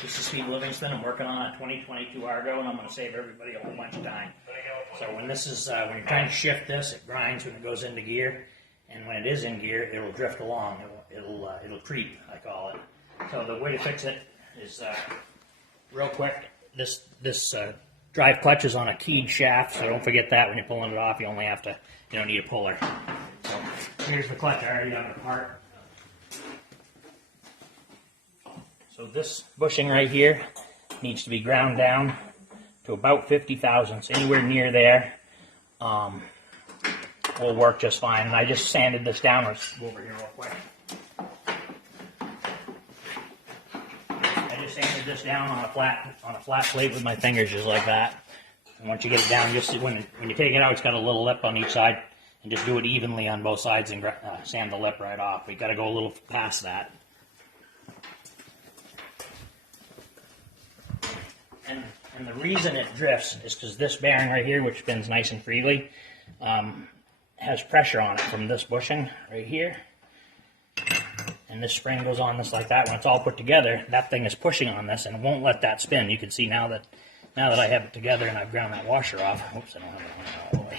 This is Steve Livingston. I'm working on a 2022 Argo, and I'm going to save everybody a whole bunch of time. So when this is, when you're trying to shift this, it grinds when it goes into gear, and when it is in gear, it'll drift along. It'll creep, I call it. So the way to fix it is real quick. This drive clutch is on a keyed shaft, so don't forget that when you're pulling it off. You don't need a puller. So here's the clutch. I already got it apart. So this bushing right here needs to be ground down to about 50 thousandths. Anywhere near there will work just fine. And I just sanded this down. Let's go over here real quick. I just sanded this down on a flat plate with my fingers, just like that. And once you get it down, just when you take it out, it's got a little lip on each side, and just do it evenly on both sides and sand the lip right off. But you got to go a little past that. And the reason it drifts is because this bearing right here, which spins nice and freely, has pressure on it from this bushing right here. And this spring goes on this like that. When it's all put together, that thing is pushing on this and it won't let that spin. You can see now that I have it together and I've ground that washer off. Oops, I don't have it all the way.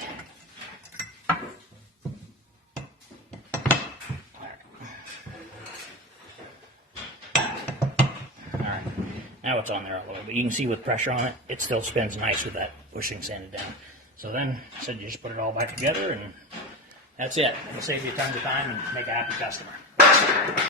Now it's on there all the way, but you can see with pressure on it, it still spins nice with that bushing sanded down. So then, I said you just put it all back together, and that's it. It'll save you tons of time and make a happy customer.